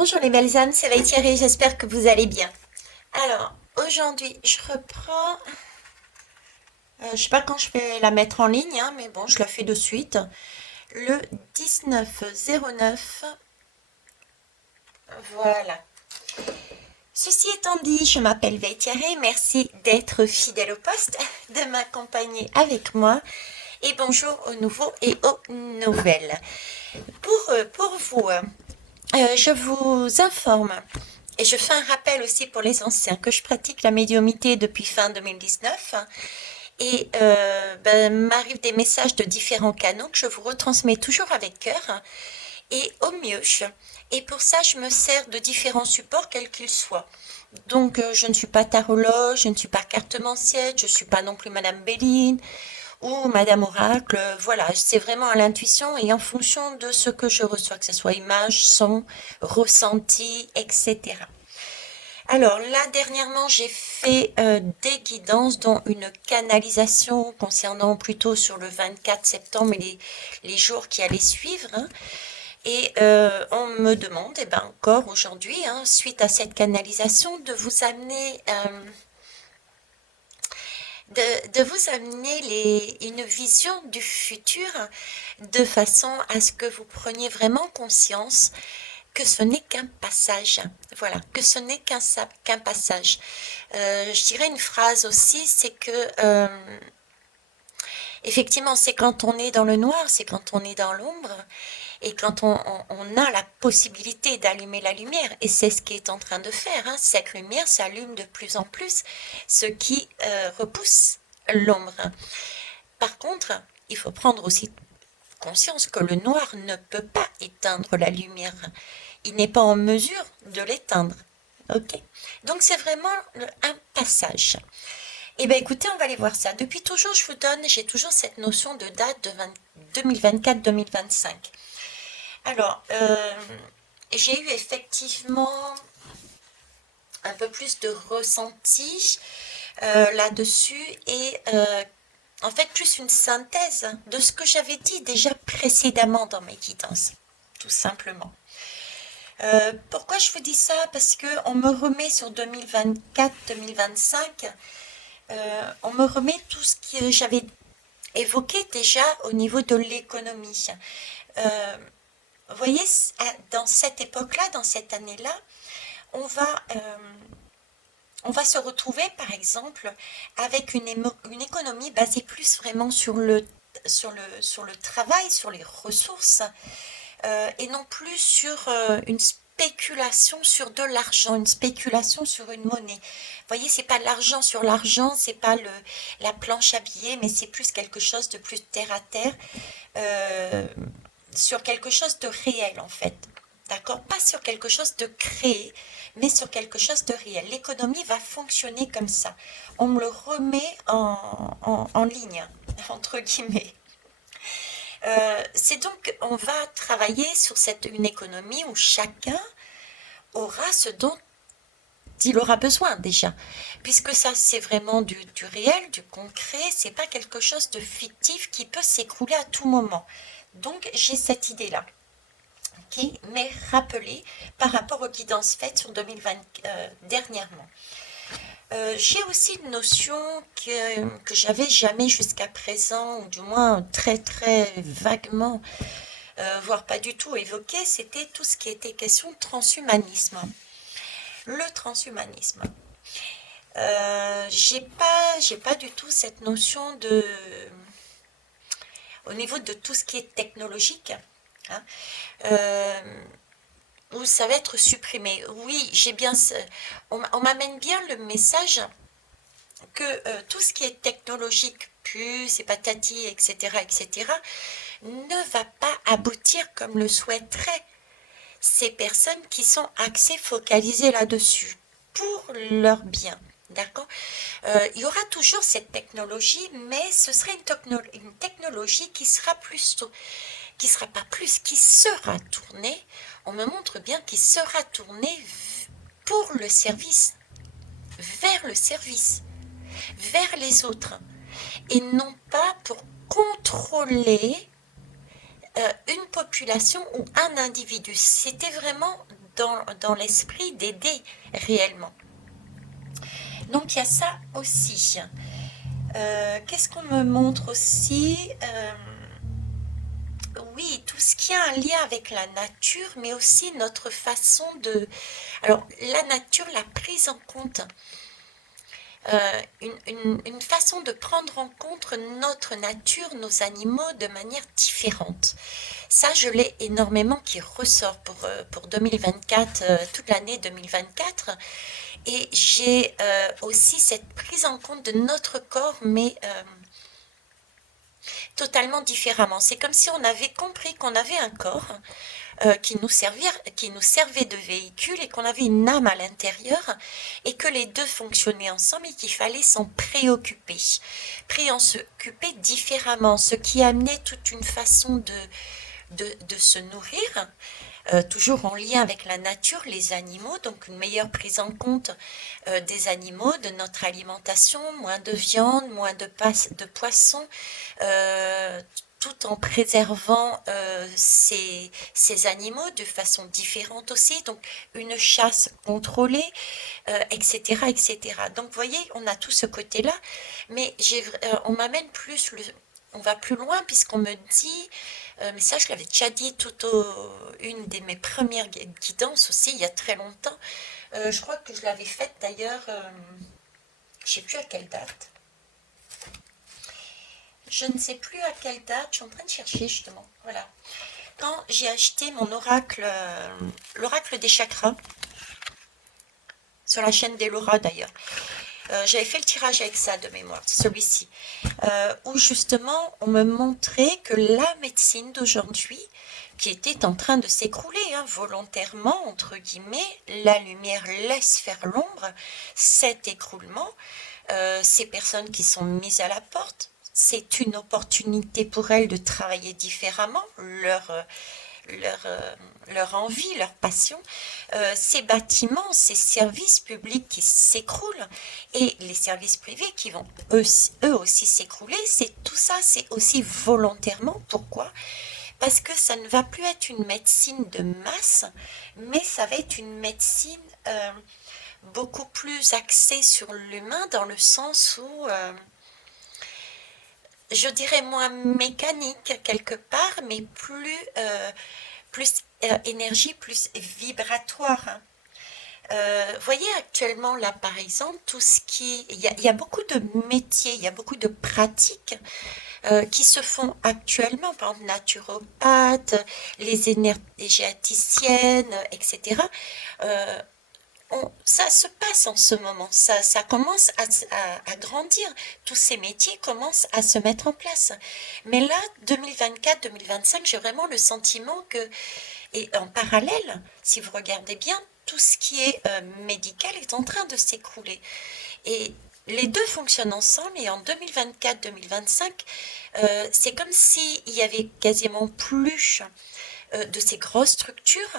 Bonjour les belles âmes, c'est Thierry, j'espère que vous allez bien. Alors, aujourd'hui, je reprends, je sais pas quand je vais la mettre en ligne, hein, mais bon, je la fais de suite. Le 19/09, voilà. Ceci étant dit, je m'appelle Thierry, merci d'être fidèle au poste, de m'accompagner avec moi, et bonjour aux nouveaux et aux nouvelles. Pour vous, je vous informe. Et je fais un rappel aussi pour les anciens que je pratique la médiumnité depuis fin 2019 et m'arrivent des messages de différents canaux que je vous retransmets toujours avec cœur et au mieux. Et pour ça, je me sers de différents supports, quels qu'ils soient. Donc, je ne suis pas tarologue, je ne suis pas cartomancienne, je ne suis pas non plus Madame Béline ou Madame Oracle. Voilà, c'est vraiment à l'intuition et en fonction de ce que je reçois, que ce soit image, son, ressenti, etc. Alors là, dernièrement, j'ai fait des guidances, dont une canalisation concernant plutôt sur le 24 septembre et les jours qui allaient suivre, hein. Et on me demande, et ben encore aujourd'hui, hein, suite à cette canalisation, de vous amener, de vous amener une vision du futur de façon à ce que vous preniez vraiment conscience que ce n'est qu'un passage. Voilà, que ce n'est qu'un passage. Je dirais une phrase aussi, c'est que effectivement, c'est quand on est dans le noir, c'est quand on est dans l'ombre, et quand on a la possibilité d'allumer la lumière, et c'est ce qui est en train de faire, hein, cette lumière s'allume de plus en plus, ce qui repousse l'ombre. Par contre, il faut prendre aussi conscience que le noir ne peut pas éteindre la lumière. Il n'est pas en mesure de l'éteindre. Ok. Donc c'est vraiment un passage. Eh bien écoutez, on va aller voir ça. Depuis toujours, j'ai toujours cette notion de date de 2024-2025. Alors, j'ai eu effectivement un peu plus de ressenti là-dessus et en fait plus une synthèse de ce que j'avais dit déjà précédemment dans mes guidances, tout simplement. Pourquoi je vous dis ça? Parce que on me remet sur 2024-2025, on me remet tout ce que j'avais évoqué déjà au niveau de l'économie. Euh, Vous voyez, dans cette époque-là, dans cette année-là, on va, euh, on va se retrouver, par exemple, avec une économie basée plus vraiment sur le travail, sur les ressources, et non plus sur une spéculation sur de l'argent, une spéculation sur une monnaie. Vous voyez, c'est pas l'argent sur l'argent, c'est pas la planche à billets, mais c'est plus quelque chose de plus terre à terre, euh, sur quelque chose de réel en fait. D'accord? Pas sur quelque chose de créé, mais sur quelque chose de réel. L'économie va fonctionner comme ça. On me le remet en ligne, entre guillemets. C'est donc, on va travailler sur une économie où chacun aura ce dont il aura besoin déjà. Puisque ça, c'est vraiment du réel, du concret, c'est pas quelque chose de fictif qui peut s'écrouler à tout moment. Donc, j'ai cette idée-là qui m'est rappelée par rapport aux guidances faites sur 2020 dernièrement. J'ai aussi une notion que j'avais jamais jusqu'à présent, ou du moins très très vaguement, voire pas du tout évoqué, c'était tout ce qui était question de transhumanisme. Le transhumanisme. J'ai pas du tout cette notion au niveau de tout ce qui est technologique, hein, euh, où ça va être supprimé. Oui, on m'amène bien le message que tout ce qui est technologique, puces et patati, etc., etc., ne va pas aboutir comme le souhaiteraient ces personnes qui sont axées, focalisées là-dessus, pour leur bien. D'accord. Il y aura toujours cette technologie, mais ce serait une technologie qui sera qui sera pas plus, qui sera tournée, on me montre bien, qui sera tournée pour le service, vers le service, vers les autres, et non pas pour contrôler une population ou un individu. C'était vraiment dans l'esprit d'aider réellement. Donc il y a ça aussi. Qu'est-ce qu'on me montre aussi? Oui, tout ce qui a un lien avec la nature, mais aussi notre façon de... Alors, la nature, la prise en compte, une façon de prendre en compte notre nature, nos animaux de manière différente. Ça, je l'ai énormément qui ressort pour 2024, toute l'année 2024. Et j'ai aussi cette prise en compte de notre corps, mais totalement différemment. C'est comme si on avait compris qu'on avait un corps qui nous servait de véhicule et qu'on avait une âme à l'intérieur et que les deux fonctionnaient ensemble et qu'il fallait s'en préoccuper. Préoccuper différemment, ce qui amenait toute une façon de se nourrir, toujours en lien avec la nature, les animaux, donc une meilleure prise en compte des animaux, de notre alimentation, moins de viande, moins de poissons, tout en préservant ces animaux de façon différente aussi, donc une chasse contrôlée, etc., etc. Donc vous voyez, on a tout ce côté-là, mais on m'amène plus, on va plus loin puisqu'on me dit, mais ça je l'avais déjà dit une de mes premières guidances aussi, il y a très longtemps, je crois que je l'avais faite d'ailleurs, je ne sais plus à quelle date. Je ne sais plus à quelle date, je suis en train de chercher justement, voilà. Quand j'ai acheté mon oracle, l'oracle des chakras, sur la chaîne d'Elora d'ailleurs, j'avais fait le tirage avec ça de mémoire, celui-ci, où justement on me montrait que la médecine d'aujourd'hui, qui était en train de s'écrouler, hein, volontairement, entre guillemets, la lumière laisse faire l'ombre, cet écroulement, ces personnes qui sont mises à la porte, c'est une opportunité pour elles de travailler différemment leur envie, leur passion, ces bâtiments, ces services publics qui s'écroulent et les services privés qui vont eux aussi s'écrouler, tout ça, c'est aussi volontairement. Pourquoi? Parce que ça ne va plus être une médecine de masse, mais ça va être une médecine beaucoup plus axée sur l'humain dans le sens où je dirais moins mécanique quelque part, mais plus énergie, plus vibratoire. Hein. Voyez actuellement là par exemple tout ce il y a beaucoup de métiers, il y a beaucoup de pratiques qui se font actuellement, par exemple naturopathes, les énergéticiennes, etc. Ça se passe en ce moment, ça commence à grandir, tous ces métiers commencent à se mettre en place. Mais là, 2024-2025, j'ai vraiment le sentiment que, et en parallèle, si vous regardez bien, tout ce qui est médical est en train de s'écrouler. Et les deux fonctionnent ensemble et en 2024-2025, c'est comme s'il y avait quasiment plus de ces grosses structures.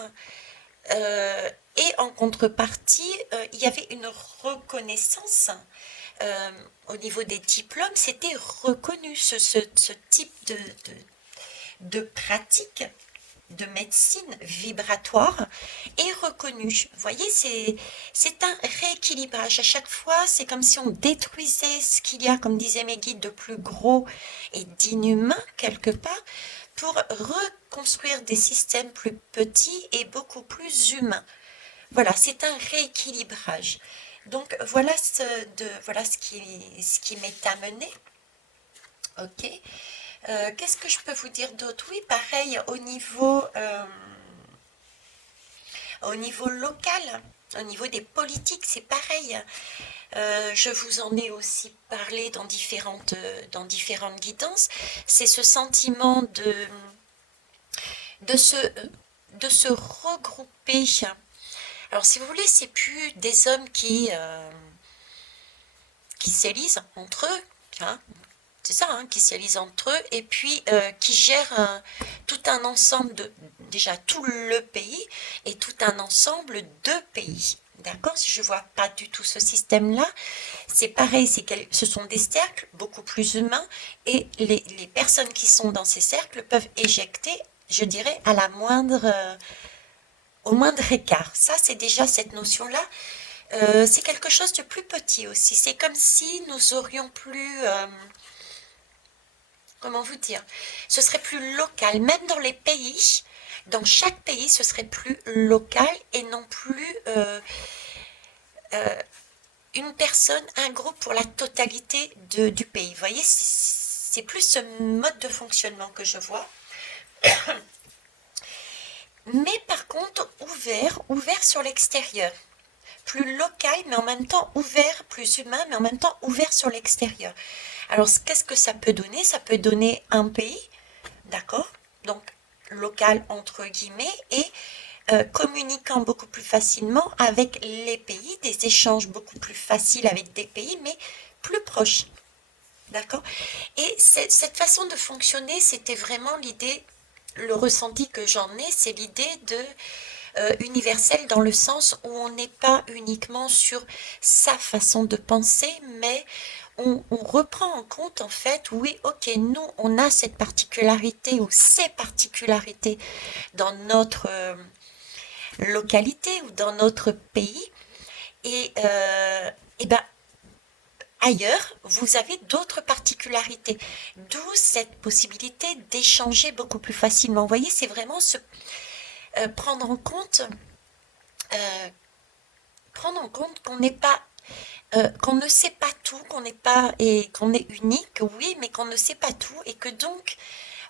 Et en contrepartie, il y avait une reconnaissance au niveau des diplômes, c'était reconnu ce type de pratique de médecine vibratoire est reconnu. Vous voyez, c'est un rééquilibrage. À chaque fois, c'est comme si on détruisait ce qu'il y a, comme disaient mes guides, de plus gros et d'inhumain quelque part, pour reconstruire des systèmes plus petits et beaucoup plus humains. Voilà, c'est un rééquilibrage. Donc voilà ce qui m'est amené. Ok. Qu'est-ce que je peux vous dire d'autre? Oui, pareil, au niveau local, au niveau des politiques, c'est pareil. Je vous en ai aussi parlé dans différentes guidances. C'est ce sentiment de se regrouper. Alors, si vous voulez, c'est plus des hommes qui s'élisent entre eux, hein, c'est ça, hein, qui s'élisent entre eux, et puis qui gèrent tout un ensemble déjà tout le pays, et tout un ensemble de pays. D'accord? Si je ne vois pas du tout ce système-là, c'est pareil, ce sont des cercles beaucoup plus humains, et les personnes qui sont dans ces cercles peuvent éjecter, je dirais, à la moindre au moindre écart. Ça, c'est déjà cette notion-là. C'est quelque chose de plus petit aussi. C'est comme si nous aurions plus, comment vous dire, ce serait plus local, même dans les pays. Dans chaque pays, ce serait plus local et non plus euh, une personne, un groupe pour la totalité du pays. Vous voyez, c'est plus ce mode de fonctionnement que je vois. Mais par contre, ouvert sur l'extérieur. Plus local, mais en même temps ouvert, plus humain, mais en même temps ouvert sur l'extérieur. Alors, qu'est-ce que ça peut donner? Ça peut donner un pays, d'accord? Donc, local entre guillemets, et communiquant beaucoup plus facilement avec les pays, des échanges beaucoup plus faciles avec des pays, mais plus proches, d'accord? Et cette façon de fonctionner, c'était vraiment l'idée, le ressenti que j'en ai, c'est l'idée de universel dans le sens où on n'est pas uniquement sur sa façon de penser, mais on reprend en compte en fait, oui, ok, nous, on a cette particularité ou ces particularités dans notre localité ou dans notre pays, et ben ailleurs, vous avez d'autres particularités, d'où cette possibilité d'échanger beaucoup plus facilement. Vous voyez, c'est vraiment prendre en compte euh, prendre en compte qu'on n'est pas qu'on ne sait pas tout, qu'on n'est pas et qu'on est unique, oui, mais qu'on ne sait pas tout et que donc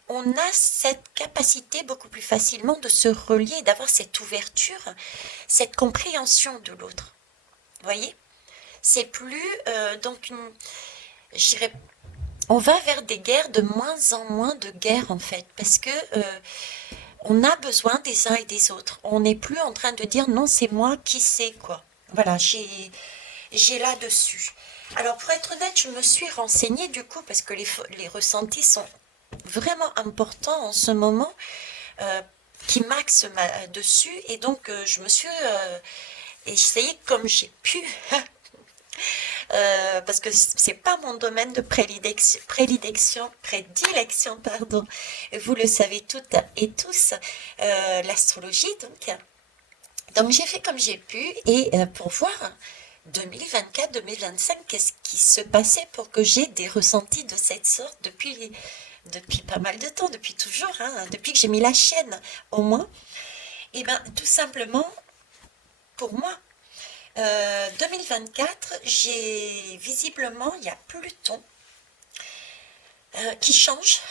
on a cette capacité beaucoup plus facilement de se relier, d'avoir cette ouverture, cette compréhension de l'autre. Vous voyez? C'est plus donc je dirais, on va vers des guerres, de moins en moins de guerres en fait, parce que on a besoin des uns et des autres. On n'est plus en train de dire non, c'est moi qui sais quoi. Voilà, j'ai là-dessus. Alors, pour être honnête, je me suis renseignée du coup, parce que les ressentis sont vraiment importants en ce moment, euh, qui m'axent dessus, et donc je me suis essayé comme j'ai pu, parce que c'est pas mon domaine de prédilection, pardon. Vous le savez toutes et tous, l'astrologie, donc j'ai fait comme j'ai pu, et pour voir 2024-2025, qu'est-ce qui se passait pour que j'ai des ressentis de cette sorte depuis pas mal de temps, depuis toujours, hein, depuis que j'ai mis la chaîne au moins. Et bien tout simplement, pour moi, 2024, j'ai visiblement, il y a Pluton qui change,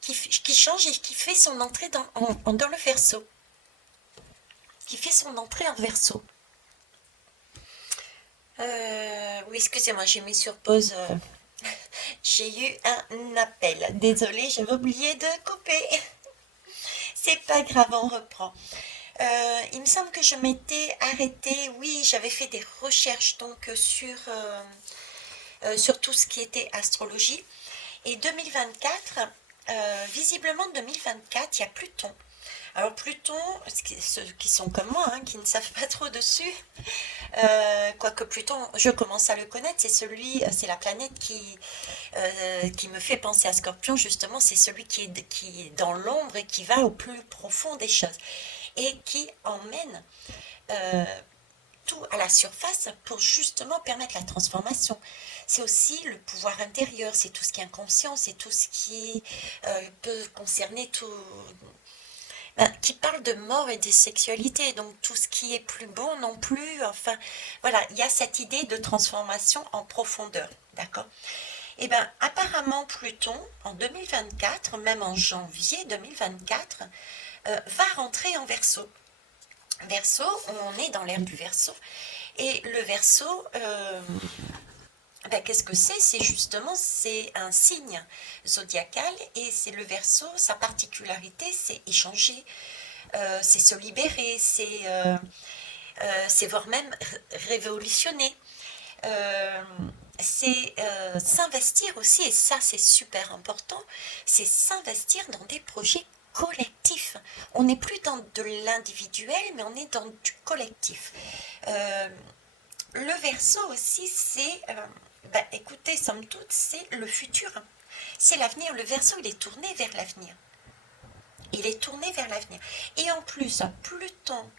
qui change et qui fait son entrée dans le Verseau, qui fait son entrée en Verseau. Oui, excusez-moi, j'ai mis sur pause. J'ai eu un appel. Désolée, j'avais oublié de couper. C'est pas grave, on reprend. Il me semble que je m'étais arrêtée. Oui, j'avais fait des recherches donc sur tout ce qui était astrologie. Et 2024, visiblement 2024, il y a Pluton. Alors Pluton, ceux qui sont comme moi, hein, qui ne savent pas trop dessus, quoique Pluton, je commence à le connaître, c'est la planète qui me fait penser à Scorpion, justement, c'est celui qui est dans l'ombre et qui va au plus profond des choses et qui emmène euh, tout à la surface pour justement permettre la transformation. C'est aussi le pouvoir intérieur, c'est tout ce qui est inconscient, c'est tout ce qui peut concerner tout, qui parle de mort et de sexualité, donc tout ce qui est plus bon non plus, enfin, voilà, il y a cette idée de transformation en profondeur, d'accord? Et bien, apparemment, Pluton, en 2024, même en janvier 2024, va rentrer en Verseau. Verseau, on est dans l'ère du Verseau, et le Verseau, qu'est-ce que c'est? C'est un signe zodiacal, et c'est le Verseau, sa particularité, c'est échanger, c'est se libérer, c'est voire même révolutionner. Euh, c'est s'investir aussi, et ça c'est super important, c'est s'investir dans des projets collectifs. On n'est plus dans de l'individuel, mais on est dans du collectif. Euh, le verso aussi, c'est, écoutez, somme toute, c'est le futur. C'est l'avenir. Le verso, il est tourné vers l'avenir. Il est tourné vers l'avenir. Et en plus, Pluton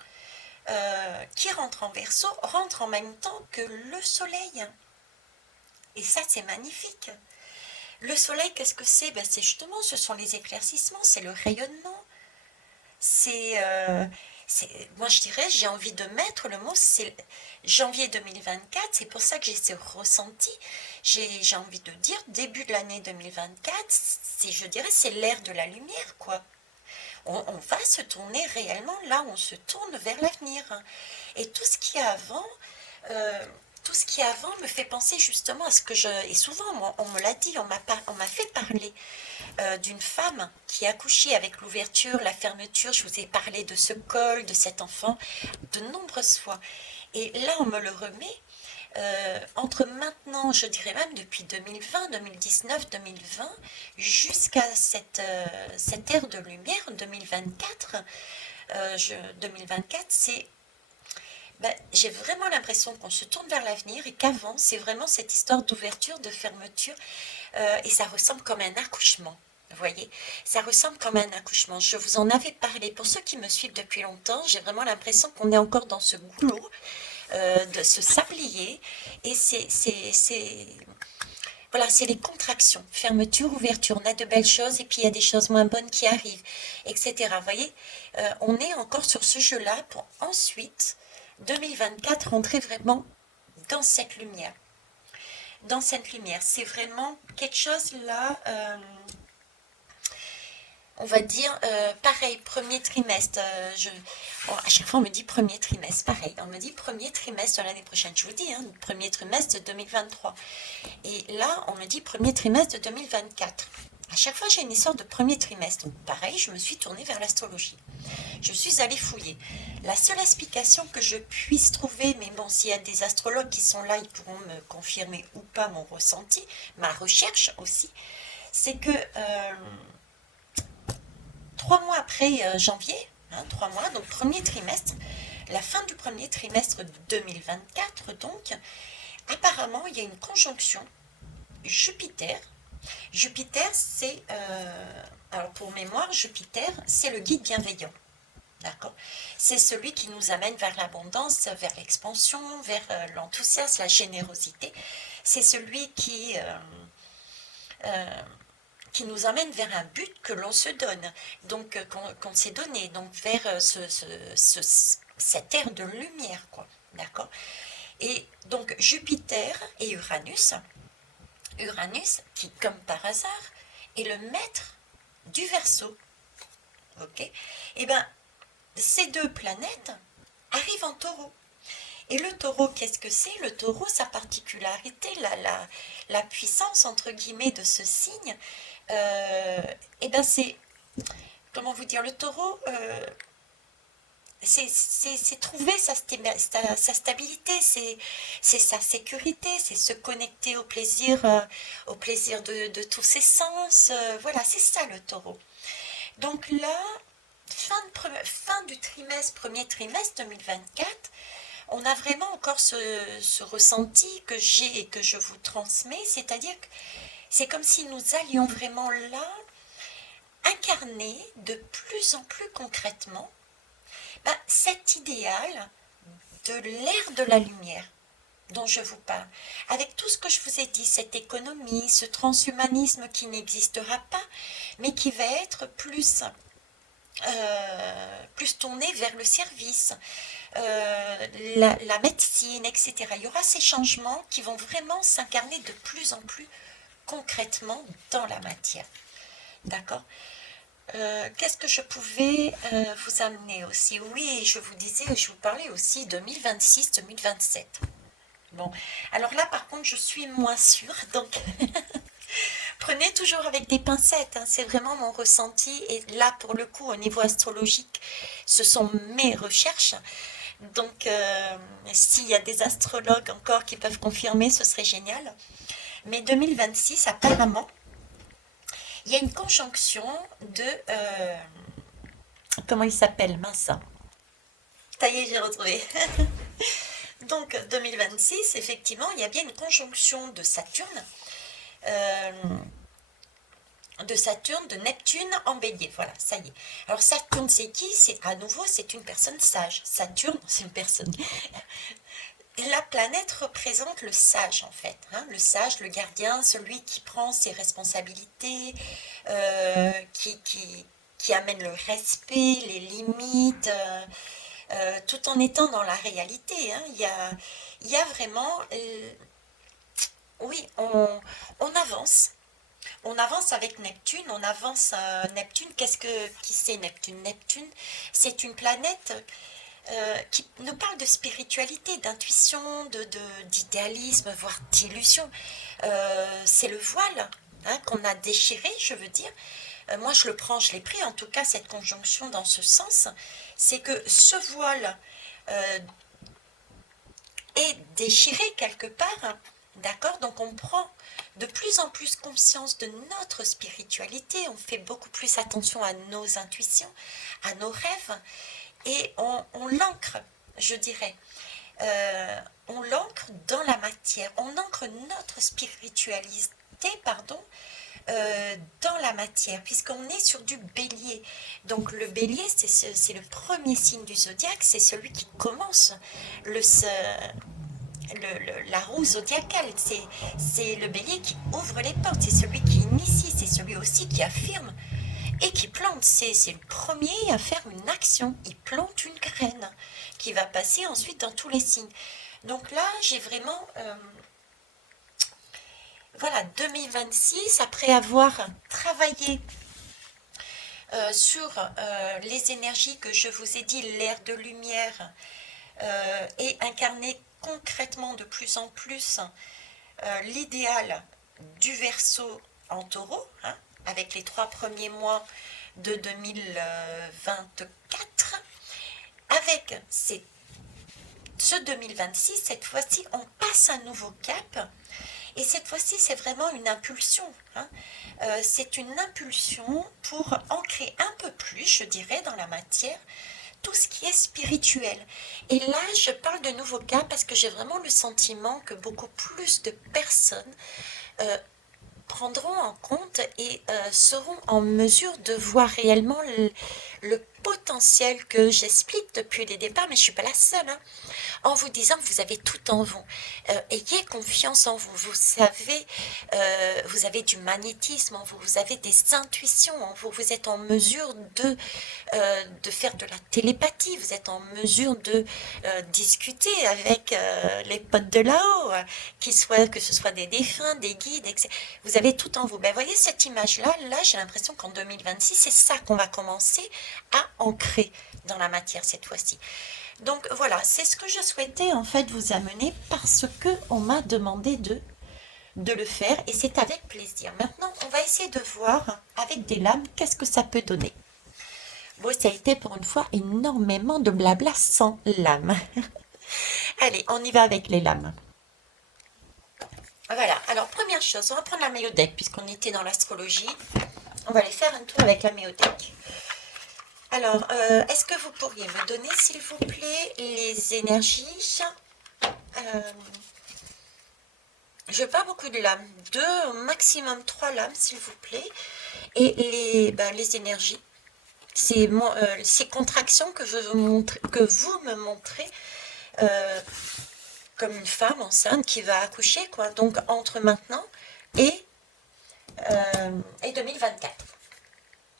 qui rentre en Verseau rentre en même temps que le soleil. Et ça, c'est magnifique. Le soleil, qu'est-ce que c'est? Ben, c'est justement, ce sont les éclaircissements, c'est le rayonnement. C'est, moi je dirais, j'ai envie de mettre le mot, c'est janvier 2024, c'est pour ça que j'ai ce ressenti. J'ai envie de dire, début de l'année 2024, je dirais, c'est l'ère de la lumière, quoi. On va se tourner réellement là, on se tourne vers l'avenir. Et tout ce qui est avant, euh, tout ce qui est avant me fait penser justement à ce que je... Et souvent, moi, on me l'a dit, on m'a fait parler d'une femme qui a accouché avec l'ouverture, la fermeture. Je vous ai parlé de ce col, de cet enfant, de nombreuses fois. Et là, on me le remet. Entre maintenant, je dirais même depuis 2020, 2019, 2020, jusqu'à cette ère de lumière, 2024, 2024, c'est ben, j'ai vraiment l'impression qu'on se tourne vers l'avenir et qu'avant, c'est vraiment cette histoire d'ouverture, de fermeture, et ça ressemble comme un accouchement. Vous voyez, ça ressemble comme un accouchement. Je vous en avais parlé. Pour ceux qui me suivent depuis longtemps, j'ai vraiment l'impression qu'on est encore dans ce goulot de ce sablier. Et voilà, c'est les contractions. Fermeture, ouverture. On a de belles choses et puis il y a des choses moins bonnes qui arrivent, etc. Vous voyez, on est encore sur ce jeu-là pour ensuite, 2024, rentrer vraiment dans cette lumière. Dans cette lumière, c'est vraiment quelque chose là, on va dire, pareil, premier trimestre. Bon, à chaque fois, on me dit premier trimestre, pareil. On me dit premier trimestre de l'année prochaine. Je vous dis, hein, premier trimestre de 2023. Et là, on me dit premier trimestre de 2024. À chaque fois, j'ai une histoire de premier trimestre. Donc, pareil, je me suis tournée vers l'astrologie. Je suis allée fouiller. La seule explication que je puisse trouver, mais bon, s'il y a des astrologues qui sont là, ils pourront me confirmer ou pas mon ressenti, ma recherche aussi, c'est que 3 mois après janvier, 3 mois, donc premier trimestre, la fin du premier trimestre 2024, donc, apparemment, il y a une conjonction Jupiter. Jupiter, c'est, alors pour mémoire, Jupiter, c'est le guide bienveillant. D'accord. C'est celui qui nous amène vers l'abondance, vers l'expansion, vers l'enthousiasme, la générosité. C'est celui qui nous amène vers un but que l'on se donne, donc qu'on s'est donné, donc vers cette ère de lumière, quoi. D'accord. Et donc Jupiter et Uranus, qui comme par hasard est le maître du Verseau. Ok. Et bien, ces deux planètes arrivent en Taureau. Et le Taureau, qu'est-ce que c'est? Le Taureau, sa particularité, la puissance, entre guillemets, de ce signe, et bien c'est, comment vous dire, le Taureau, c'est trouver sa stabilité, c'est sa sécurité, c'est se connecter au plaisir de tous ses sens. Voilà, c'est ça le Taureau. Donc là, fin du trimestre, premier trimestre 2024, on a vraiment encore ce ressenti que j'ai et que je vous transmets, c'est-à-dire que c'est comme si nous allions vraiment là incarner de plus en plus concrètement cet idéal de l'ère de la lumière dont je vous parle, avec tout ce que je vous ai dit, cette économie, ce transhumanisme qui n'existera pas, mais qui va être plus tourné vers le service, la médecine, etc. Il y aura ces changements qui vont vraiment s'incarner de plus en plus concrètement dans la matière. D'accord. Qu'est-ce que je pouvais vous amener aussi? Oui, je vous disais, je vous parlais aussi 2026-2027. Bon, alors là par contre je suis moins sûre, donc prenez toujours avec des pincettes, hein, c'est vraiment mon ressenti, et là pour le coup au niveau astrologique, ce sont mes recherches, donc s'il y a des astrologues encore qui peuvent confirmer, ce serait génial. Mais 2026 apparemment, il y a une conjonction de... comment il s'appelle, mince. Ça y est, j'ai retrouvé. Donc 2026, effectivement, il y a bien une conjonction de Saturne de Saturne, de Neptune en bélier. Voilà, ça y est. Alors Saturne, c'est qui? C'est à nouveau, c'est une personne sage. Saturne, c'est une personne. La planète représente le sage en fait, hein, le sage, le gardien, celui qui prend ses responsabilités, qui amène le respect, les limites, tout en étant dans la réalité. Hein. Il y a vraiment, oui, on avance. On avance avec Neptune, on avance Neptune. Qui c'est Neptune? Neptune, c'est une planète qui nous parle de spiritualité, d'intuition, d'idéalisme, voire d'illusion. C'est le voile hein, qu'on a déchiré, je veux dire. Moi, je l'ai pris en tout cas, cette conjonction dans ce sens. C'est que ce voile est déchiré quelque part. D'accord? Donc on prend de plus en plus conscience de notre spiritualité, on fait beaucoup plus attention à nos intuitions, à nos rêves, et on l'ancre, je dirais. On l'ancre dans la matière, on ancre notre spiritualité, pardon, dans la matière, puisqu'on est sur du bélier. Donc le bélier, c'est le premier signe du zodiaque, c'est celui qui commence la roue zodiacale, c'est le bélier qui ouvre les portes, c'est celui qui initie, c'est celui aussi qui affirme et qui plante. C'est le premier à faire une action, il plante une graine qui va passer ensuite dans tous les signes. Donc là, j'ai vraiment... voilà, 2026, après avoir travaillé sur les énergies que je vous ai dit, l'ère de lumière, et incarné concrètement de plus en plus l'idéal du Verseau en Taureau, hein, avec les 3 premiers mois de 2024, avec ce 2026, cette fois-ci, on passe un nouveau cap, et cette fois-ci, c'est vraiment une impulsion. Hein. C'est une impulsion pour ancrer un peu plus, je dirais, dans la matière, tout ce qui est spirituel. Et là, je parle de nouveaux cas parce que j'ai vraiment le sentiment que beaucoup plus de personnes prendront en compte et seront en mesure de voir réellement le potentiel que j'explique depuis les départs, mais je ne suis pas la seule, hein, en vous disant que vous avez tout en vous. Ayez confiance en vous. Vous savez, vous avez du magnétisme en vous, vous avez des intuitions en vous, vous êtes en mesure de faire de la télépathie, vous êtes en mesure de discuter avec les potes de là-haut, que ce soit des défunts, des guides, etc. Vous avez tout en vous. Ben, voyez cette image-là, là, j'ai l'impression qu'en 2026, c'est ça qu'on va commencer à ancrer dans la matière cette fois-ci. Donc voilà, c'est ce que je souhaitais en fait vous amener parce que on m'a demandé de le faire et c'est avec plaisir. Maintenant, on va essayer de voir avec des lames qu'est-ce que ça peut donner. Bon, ça a été pour une fois énormément de blabla sans lames. Allez, on y va avec les lames. Voilà, alors première chose, on va prendre la méodec puisqu'on était dans l'astrologie. On va aller faire un tour avec la méodec. Alors, est-ce que vous pourriez me donner, s'il vous plaît, les énergies je veux pas beaucoup de lames, 2, au maximum 3 lames, s'il vous plaît. Et les énergies, ces contractions que vous me montrez, comme une femme enceinte qui va accoucher, quoi. Donc, entre maintenant et 2024.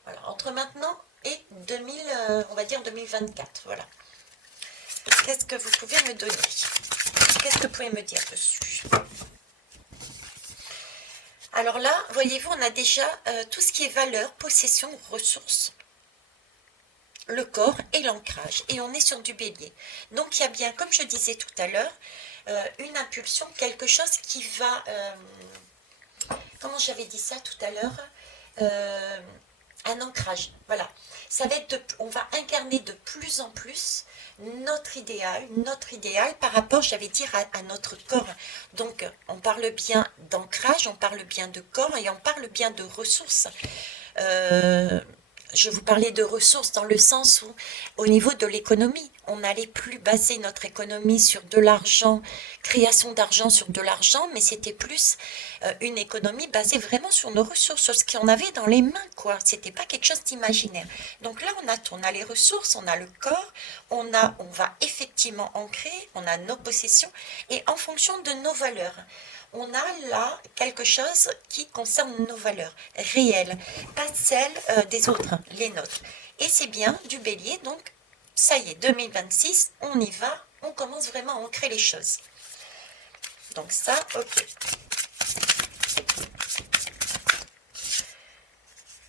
Voilà, entre maintenant et on va dire 2024, voilà. Qu'est-ce que vous pouvez me donner? Qu'est-ce que vous pouvez me dire dessus? Alors là, voyez-vous, on a déjà tout ce qui est valeur, possession, ressources, le corps et l'ancrage. Et on est sur du bélier. Donc il y a bien, comme je disais tout à l'heure, une impulsion, quelque chose qui va... comment j'avais dit ça tout à l'heure? Un ancrage, voilà. Ça va être on va incarner de plus en plus notre idéal par rapport, j'allais dire, à notre corps. Donc, on parle bien d'ancrage, on parle bien de corps et on parle bien de ressources. je vous parlais de ressources dans le sens où, au niveau de l'économie, on n'allait plus baser notre économie sur de l'argent, création d'argent sur de l'argent, mais c'était plus une économie basée vraiment sur nos ressources, sur ce qu'on avait dans les mains, quoi. C'était pas quelque chose d'imaginaire. Donc là, on a les ressources, on a le corps, on va effectivement ancrer, on a nos possessions, et en fonction de nos valeurs. On a là quelque chose qui concerne nos valeurs réelles, pas celles des autres, les nôtres. Et c'est bien du bélier, donc ça y est, 2026, on y va, on commence vraiment à ancrer les choses. Donc ça, ok.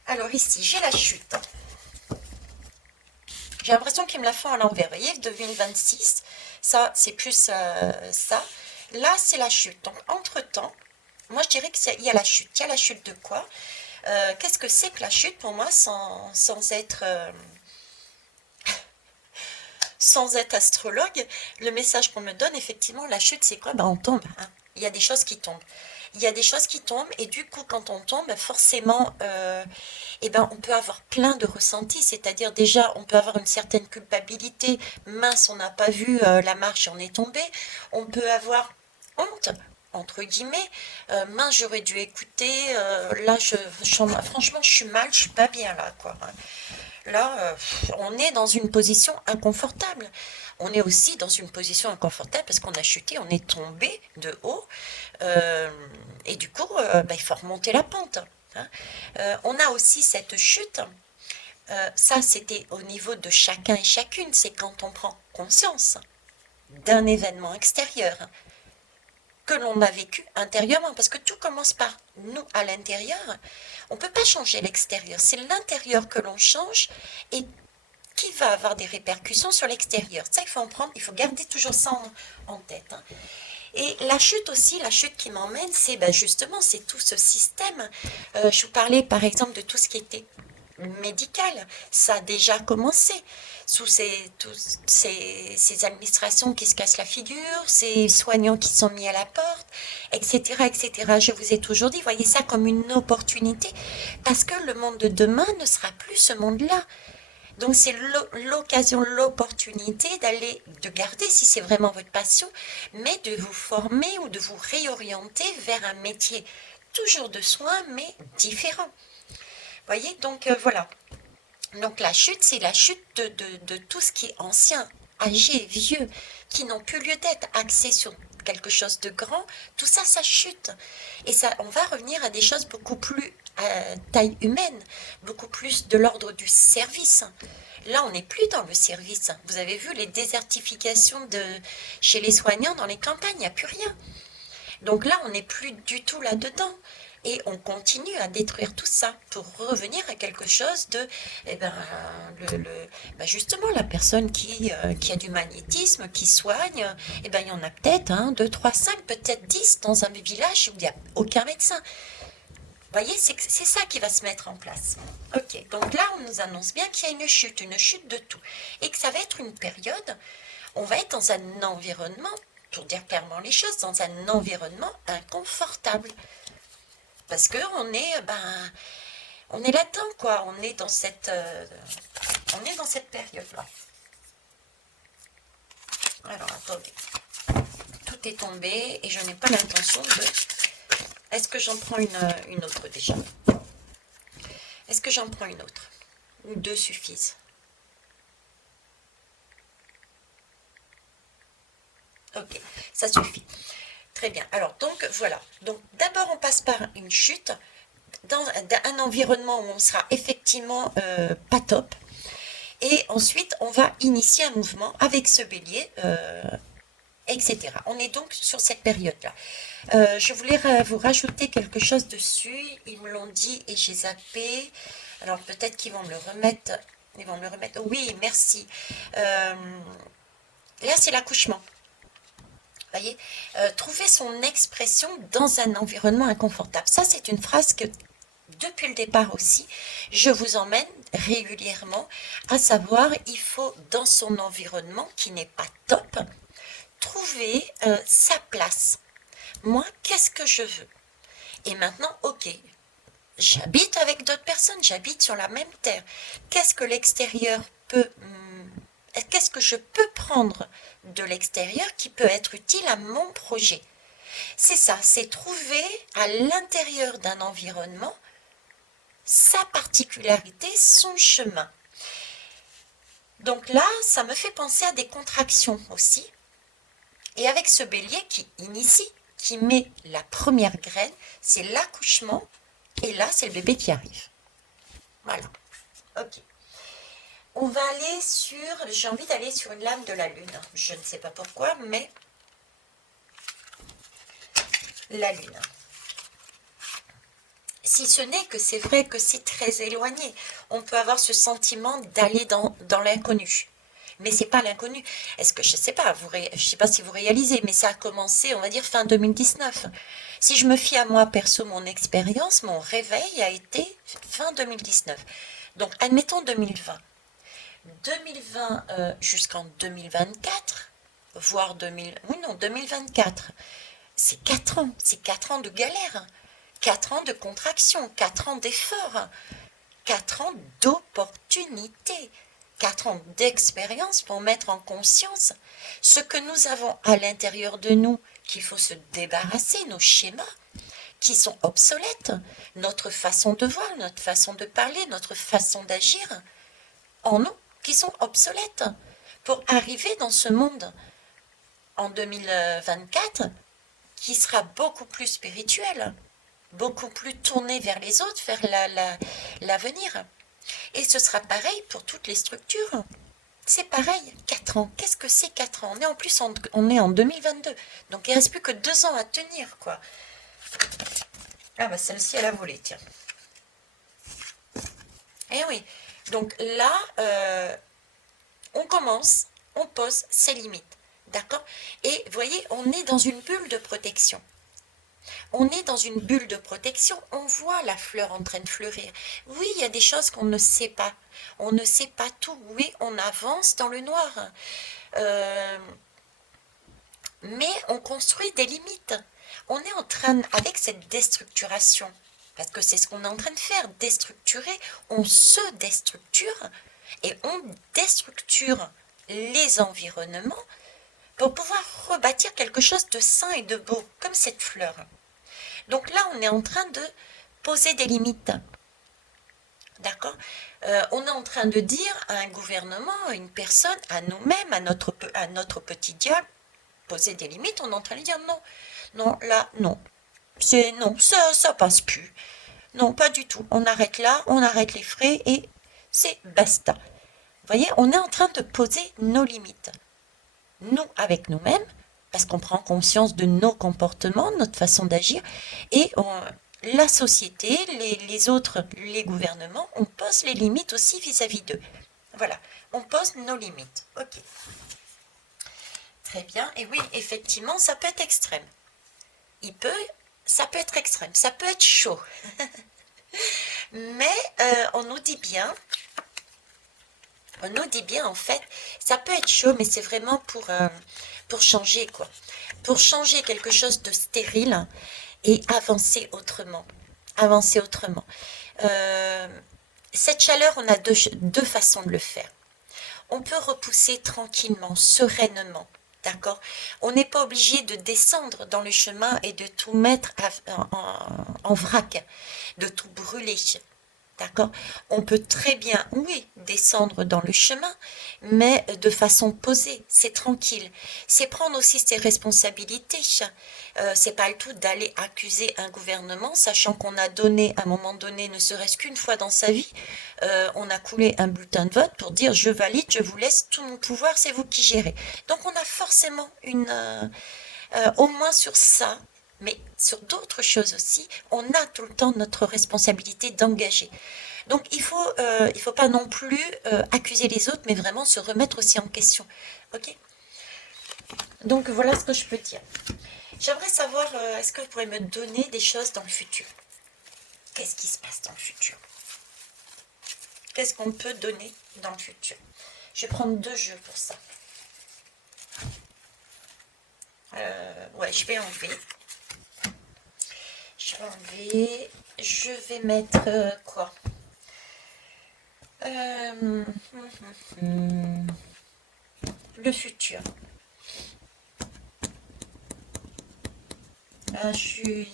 Alors ici, j'ai la chute. J'ai l'impression qu'ils me la font à l'envers. Vous voyez, 2026, ça, c'est plus ça. Là, c'est la chute. Donc, entre-temps, moi, je dirais qu'il y a la chute. Il y a la chute de quoi? Qu'est-ce que c'est que la chute pour moi sans être astrologue? Le message qu'on me donne, effectivement, la chute, c'est quoi? Ben, on tombe, hein. Il y a des choses qui tombent. Il y a des choses qui tombent et du coup, quand on tombe, forcément, eh ben, on peut avoir plein de ressentis. C'est-à-dire déjà, on peut avoir une certaine culpabilité. Mince, on n'a pas vu la marche et on est tombé. On peut avoir honte, entre guillemets. Mince, j'aurais dû écouter. Là, franchement, je suis mal, je suis pas bien là, quoi. Là, on est dans une position inconfortable. On est aussi dans une position inconfortable parce qu'on a chuté, on est tombé de haut. euh, et du coup, il faut remonter la pente, hein. On a aussi cette chute. Ça, c'était au niveau de chacun et chacune. C'est quand on prend conscience d'un événement extérieur que l'on a vécu intérieurement. Parce que tout commence par nous à l'intérieur. On ne peut pas changer l'extérieur. C'est l'intérieur que l'on change et qui va avoir des répercussions sur l'extérieur. Ça, il faut garder toujours ça en tête, hein. Et la chute aussi, la chute qui m'emmène, c'est justement, c'est tout ce système. Je vous parlais par exemple de tout ce qui était médical. Ça a déjà commencé sous ces administrations qui se cassent la figure, ces soignants qui sont mis à la porte, etc., etc. Je vous ai toujours dit, voyez ça comme une opportunité parce que le monde de demain ne sera plus ce monde-là. Donc c'est l'occasion, l'opportunité de garder si c'est vraiment votre passion, mais de vous former ou de vous réorienter vers un métier toujours de soins, mais différent. Voyez, donc voilà. Donc la chute, c'est la chute de tout ce qui est ancien, âgé, vieux, qui n'ont plus lieu d'être, axé sur quelque chose de grand. Tout ça, ça chute. Et ça, on va revenir à des choses beaucoup plus à taille humaine, beaucoup plus de l'ordre du service. Là, on n'est plus dans le service. Vous avez vu les désertifications chez les soignants dans les campagnes, il n'y a plus rien. Donc là, on n'est plus du tout là-dedans. Et on continue à détruire tout ça pour revenir à quelque chose de, eh ben, justement, la personne qui a du magnétisme, qui soigne, eh ben, il y en a peut-être 1, 2, 3, 5, peut-être 10 dans un village où il n'y a aucun médecin. Vous voyez, c'est ça qui va se mettre en place. Ok, donc là, on nous annonce bien qu'il y a une chute de tout. Et que ça va être une période, on va être dans un environnement, pour dire clairement les choses, dans un environnement inconfortable. Parce qu'on est, on est là-dedans, quoi. On est dans cette période-là. Alors, attendez. Tout est tombé et je n'ai pas l'intention de... Est-ce que j'en prends une autre déjà? Est-ce que j'en prends une autre? Ou deux suffisent? Ok, ça suffit. Très bien. Alors, donc, voilà. Donc, d'abord, on passe par une chute dans un environnement où on sera effectivement pas top. Et ensuite, on va initier un mouvement avec ce bélier, etc. On est donc sur cette période-là. Je voulais vous rajouter quelque chose dessus. Ils me l'ont dit et j'ai zappé. Alors, peut-être qu'ils vont me le remettre. Ils vont me le remettre. Oui, merci. Là, c'est l'accouchement. Voyez, trouver son expression dans un environnement inconfortable. Ça, c'est une phrase que, depuis le départ aussi, je vous emmène régulièrement, à savoir, il faut, dans son environnement qui n'est pas top, trouver sa place. Moi, qu'est-ce que je veux? Et maintenant, ok, J'habite avec d'autres personnes, j'habite sur la même terre. Qu'est-ce que l'extérieur peut... Qu'est-ce que je peux prendre de l'extérieur qui peut être utile à mon projet? C'est ça, c'est trouver à l'intérieur d'un environnement sa particularité, son chemin. Donc là, ça me fait penser à des contractions aussi. Et avec ce bélier qui initie, qui met la première graine, c'est l'accouchement. Et là, c'est le bébé qui arrive. Voilà. Ok. On va aller sur... J'ai envie d'aller sur une lame de la lune. Je ne sais pas pourquoi, mais... La lune. Si ce n'est que c'est vrai que c'est très éloigné. On peut avoir ce sentiment d'aller dans l'inconnu. Mais c'est pas l'inconnu. Est-ce que, je sais pas, je sais pas si vous réalisez, mais ça a commencé, on va dire, fin 2019. Si je me fie à moi, perso, mon expérience, mon réveil a été fin 2019. Donc, admettons 2020. 2020 jusqu'en 2024, voire 2000, oui non, 2024, c'est 4 ans, c'est 4 ans de galère, 4 ans de contraction, 4 ans d'effort, 4 ans d'opportunité, 4 ans d'expérience pour mettre en conscience ce que nous avons à l'intérieur de nous, qu'il faut se débarrasser, nos schémas qui sont obsolètes, notre façon de voir, notre façon de parler, notre façon d'agir en nous, qui sont obsolètes pour arriver dans ce monde en 2024 qui sera beaucoup plus spirituel, beaucoup plus tourné vers les autres, vers l'avenir. Et ce sera pareil pour toutes les structures. C'est pareil, 4 ans. Qu'est-ce que c'est 4 ans? On est en plus on est en 2022. Donc il ne reste plus que 2 ans à tenir, quoi. Ah bah celle-ci, elle a volé, tiens. Eh oui. Donc là, on commence, on pose ses limites. D'accord? Et vous voyez, on est dans une bulle de protection. On est dans une bulle de protection, on voit la fleur en train de fleurir. Oui, il y a des choses qu'on ne sait pas. On ne sait pas tout. Oui, on avance dans le noir. Euh, mais on construit des limites. On est en train, avec cette déstructuration, parce que c'est ce qu'on est en train de faire, déstructurer, on se déstructure et on déstructure les environnements pour pouvoir rebâtir quelque chose de sain et de beau, comme cette fleur. Donc là, on est en train de poser des limites. D'accord? On est en train de dire à un gouvernement, à une personne, à nous-mêmes, à notre petit diable, poser des limites, on est en train de dire non. Non, là, non. Non, ça passe plus. Non, pas du tout. On arrête là, on arrête les frais et c'est basta. Vous voyez, on est en train de poser nos limites. Nous, avec nous-mêmes, parce qu'on prend conscience de nos comportements, notre façon d'agir, et la société, les autres, les gouvernements, on pose les limites aussi vis-à-vis d'eux. Voilà, on pose nos limites. Ok. Très bien. Et oui, effectivement, ça peut être extrême. Ça peut être extrême, ça peut être chaud. Mais on nous dit bien en fait, ça peut être chaud, mais c'est vraiment pour changer, quoi. Pour changer quelque chose de stérile et avancer autrement. Avancer autrement. Cette chaleur, on a deux façons de le faire. On peut repousser tranquillement, sereinement. D'accord? On n'est pas obligé de descendre dans le chemin et de tout mettre en vrac, de tout brûler. D'accord? On peut très bien, oui, descendre dans le chemin, mais de façon posée, c'est tranquille. C'est prendre aussi ses responsabilités. C'est pas le tout d'aller accuser un gouvernement, sachant qu'on a donné, à un moment donné, ne serait-ce qu'une fois dans sa vie, on a coulé un bulletin de vote pour dire je valide, je vous laisse tout mon pouvoir, c'est vous qui gérez. Donc on a forcément au moins sur ça, mais sur d'autres choses aussi, on a tout le temps notre responsabilité d'engager. Donc il faut pas non plus accuser les autres, mais vraiment se remettre aussi en question. Ok? Donc voilà ce que je peux dire. J'aimerais savoir, est-ce que vous pourrez me donner des choses dans le futur? Qu'est-ce qui se passe dans le futur? Qu'est-ce qu'on peut donner dans le futur? Je vais prendre 2 jeux pour ça. Ouais, je vais enlever. Je je vais enlever. Je vais mettre quoi? Hum, hum. Le futur. Ah, je suis...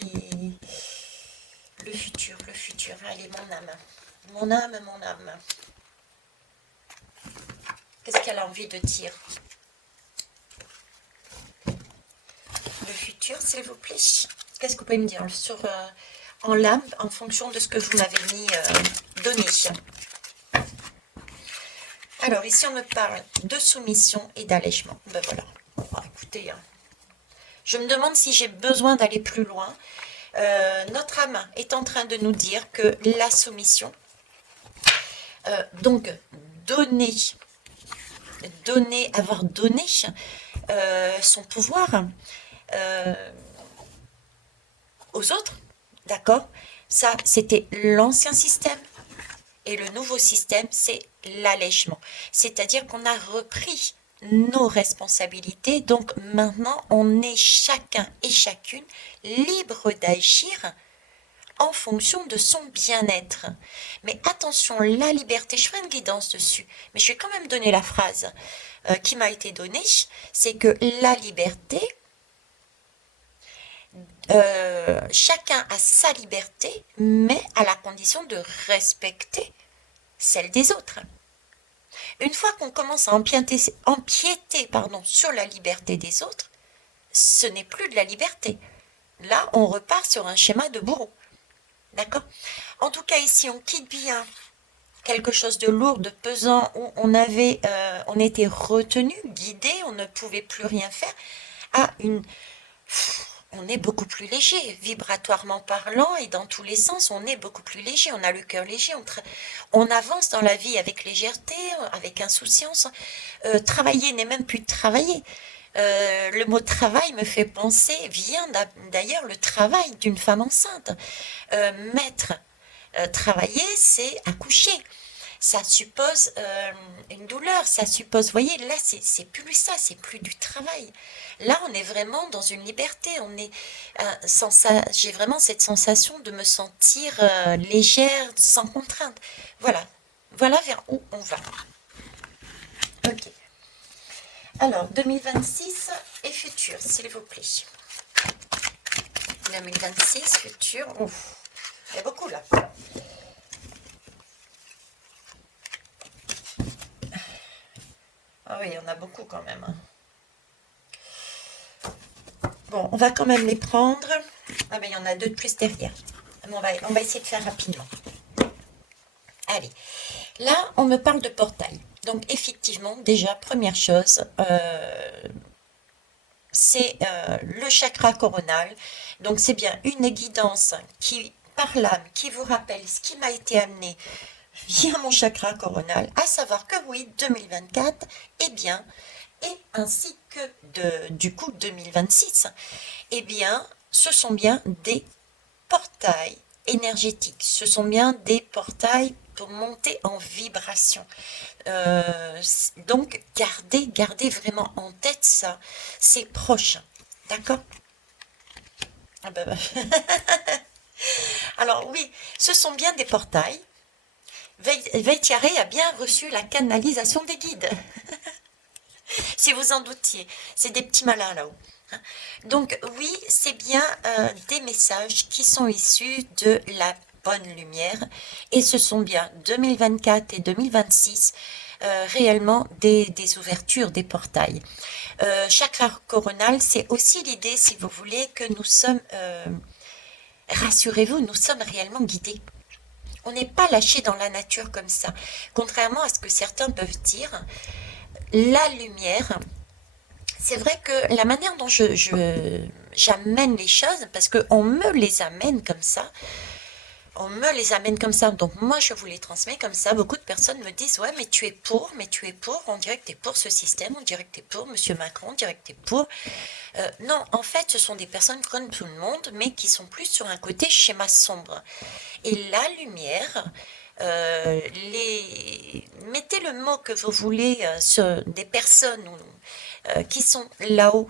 Le futur, le futur. Allez, mon âme. Mon âme, mon âme. Qu'est-ce qu'elle a envie de dire? Le futur, s'il vous plaît. Qu'est-ce que vous pouvez me dire sur, en l'âme, en fonction de ce que vous m'avez mis donné? Alors, ici, on me parle de soumission et d'allègement. Ben voilà. Ah, écoutez, hein. Je me demande si j'ai besoin d'aller plus loin. Notre âme est en train de nous dire que la soumission, donc donner, avoir donné son pouvoir aux autres, d'accord? Ça, c'était l'ancien système. Et le nouveau système, c'est l'allègement. C'est-à-dire qu'on a repris nos responsabilités. Donc maintenant, on est chacun et chacune libre d'agir en fonction de son bien-être. Mais attention, la liberté, je ferai une guidance dessus, mais je vais quand même donner la phrase qui m'a été donnée, c'est que la liberté, chacun a sa liberté, mais à la condition de respecter celle des autres. Une fois qu'on commence à empiéter sur la liberté des autres, ce n'est plus de la liberté. Là, on repart sur un schéma de bourreau. D'accord? En tout cas, ici, on quitte bien quelque chose de lourd, de pesant, où on était retenu, guidé, on ne pouvait plus rien faire, à on est beaucoup plus léger, vibratoirement parlant, et dans tous les sens, on est beaucoup plus léger, on a le cœur léger, on avance dans la vie avec légèreté, avec insouciance. Travailler n'est même plus travailler. Le mot travail me fait penser, vient d'ailleurs le travail d'une femme enceinte. Travailler, c'est accoucher. Ça suppose une douleur, ça suppose, vous voyez, là, c'est plus ça, c'est plus du travail. Là, on est vraiment dans une liberté, j'ai vraiment cette sensation de me sentir légère, sans contrainte. Voilà, voilà vers où on va. Ok. Alors, 2026 et futur, s'il vous plaît. 2026, futur, ouf, il y a beaucoup là. Ah oui, il y en a beaucoup quand même. Bon, on va quand même les prendre. Ah ben, il y en a deux de plus derrière. On va essayer de faire rapidement. Allez, là, on me parle de portail. Donc, effectivement, déjà, première chose, c'est le chakra coronal. Donc, c'est bien une guidance qui, par l'âme, qui vous rappelle ce qui m'a été amené via mon chakra coronal, à savoir que oui, 2024 est bien, et ainsi que du coup 2026, eh bien, ce sont bien des portails énergétiques, ce sont bien des portails pour monter en vibration. Donc, gardez vraiment en tête ça, c'est proche, d'accord? Ah ben, alors oui, ce sont bien des portails. Veitiaré a bien reçu la canalisation des guides. Si vous en doutiez, c'est des petits malins là-haut. Donc oui, c'est bien des messages qui sont issus de la bonne lumière, et ce sont bien 2024 et 2026 réellement des ouvertures, des portails. Chakra coronal, c'est aussi l'idée, si vous voulez, que nous sommes, rassurez-vous, nous sommes réellement guidés. On n'est pas lâché dans la nature comme ça. Contrairement à ce que certains peuvent dire, la lumière, c'est vrai que la manière dont j'amène les choses, parce qu'on me les amène comme ça, donc moi je vous les transmets comme ça. Beaucoup de personnes me disent, ouais, mais tu es pour, on dirait que tu es pour ce système, on dirait que tu es pour Monsieur Macron, on dirait que tu es pour. Non, en fait, ce sont des personnes comme tout le monde, mais qui sont plus sur un côté schéma sombre. Et la lumière, mettez le mot que vous voulez sur des personnes qui sont là-haut,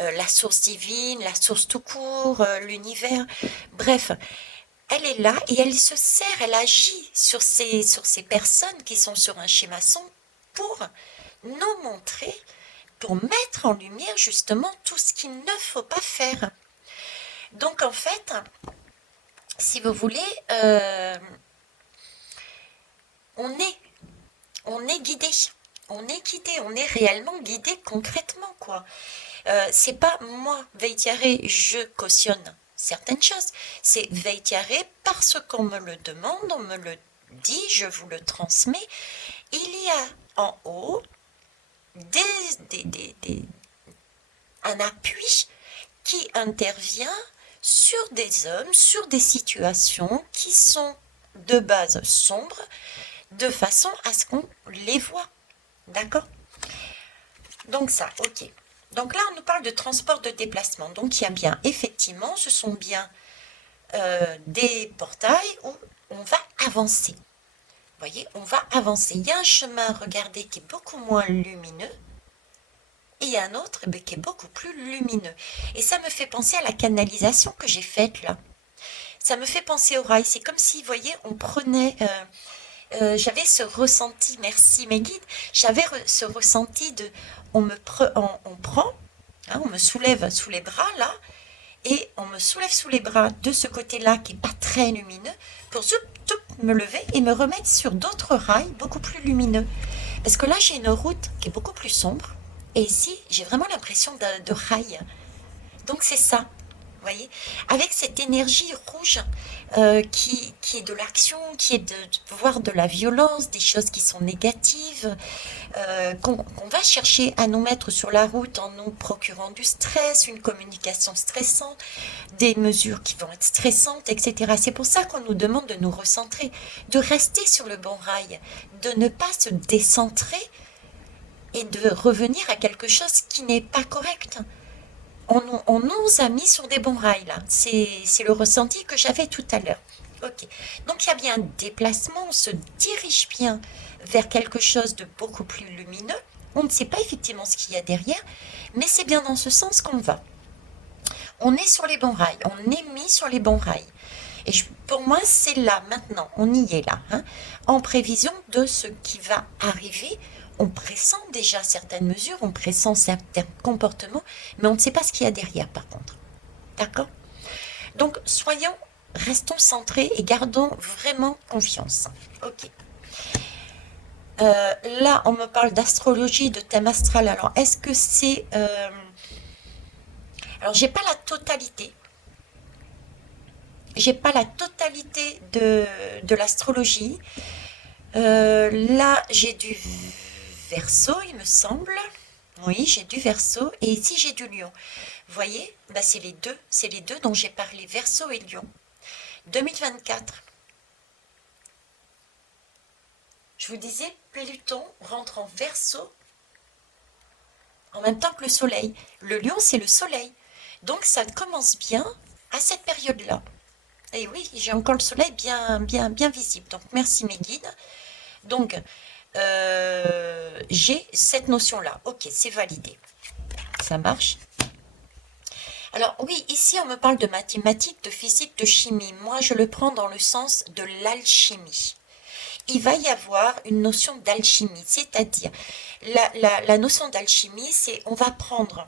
la source divine, la source tout court, l'univers, bref, elle est là et elle se sert, elle agit sur ces personnes qui sont sur un schéma sombre pour nous montrer, pour mettre en lumière justement tout ce qu'il ne faut pas faire. Donc en fait, si vous voulez, on est guidé. On est guidé, on est réellement guidé concrètement, quoi. C'est pas moi, Veitiaré, je cautionne certaines choses. C'est Veitiaré parce qu'on me le demande, on me le dit, je vous le transmets. Il y a en haut un appui qui intervient sur des hommes, sur des situations qui sont de base sombres, de façon à ce qu'on les voit. D'accord? Donc ça, ok. Donc là, on nous parle de transport de déplacement. Donc il y a bien, effectivement, ce sont bien des portails où on va avancer. Vous voyez, on va avancer. Il y a un chemin, regardez, qui est beaucoup moins lumineux. Et il y a un autre qui est beaucoup plus lumineux. Et ça me fait penser à la canalisation que j'ai faite là. Ça me fait penser au rail. C'est comme si, vous voyez, on prenait... j'avais ce ressenti, merci mes guides, j'avais ce ressenti de... On prend, hein, on me soulève sous les bras là, et on me soulève sous les bras de ce côté-là qui n'est pas très lumineux, pour me lever et me remettre sur d'autres rails beaucoup plus lumineux. Parce que là, j'ai une route qui est beaucoup plus sombre, et ici, j'ai vraiment l'impression de rail. Donc c'est ça, vous voyez, avec cette énergie rouge qui est de l'action, qui est de voir de la violence, des choses qui sont négatives, qu'on va chercher à nous mettre sur la route en nous procurant du stress, une communication stressante, des mesures qui vont être stressantes, etc. C'est pour ça qu'on nous demande de nous recentrer, de rester sur le bon rail, de ne pas se décentrer et de revenir à quelque chose qui n'est pas correct. On nous a mis sur des bons rails là. C'est le ressenti que j'avais tout à l'heure. Ok. Donc il y a bien un déplacement, on se dirige bien vers quelque chose de beaucoup plus lumineux. On ne sait pas effectivement ce qu'il y a derrière, mais c'est bien dans ce sens qu'on va. On est sur les bons rails, on est mis sur les bons rails. Et pour moi, c'est là, maintenant, on y est là, hein, en prévision de ce qui va arriver. On pressent déjà certaines mesures, on pressent certains comportements, mais on ne sait pas ce qu'il y a derrière par contre. D'accord? Donc, restons centrés et gardons vraiment confiance. Ok. Là, on me parle d'astrologie, de thème astral. Alors, est-ce que c'est... Alors, j'ai pas la totalité. J'ai pas la totalité de l'astrologie. Là, j'ai du Verseau, il me semble. Oui, j'ai du Verseau. Et ici, j'ai du Lion. Vous voyez, bah, c'est les deux dont j'ai parlé, Verseau et Lion. 2024. Je vous disais, Pluton rentre en Verseau en même temps que le Soleil. Le Lion, c'est le Soleil. Donc, ça commence bien à cette période-là. Et oui, j'ai encore le Soleil bien visible. Donc, merci mes guides. Donc, j'ai cette notion-là. Ok, c'est validé. Ça marche. Alors oui, ici on me parle de mathématiques, de physique, de chimie. Moi, je le prends dans le sens de l'alchimie. Il va y avoir une notion d'alchimie, c'est-à-dire la notion d'alchimie, c'est on va prendre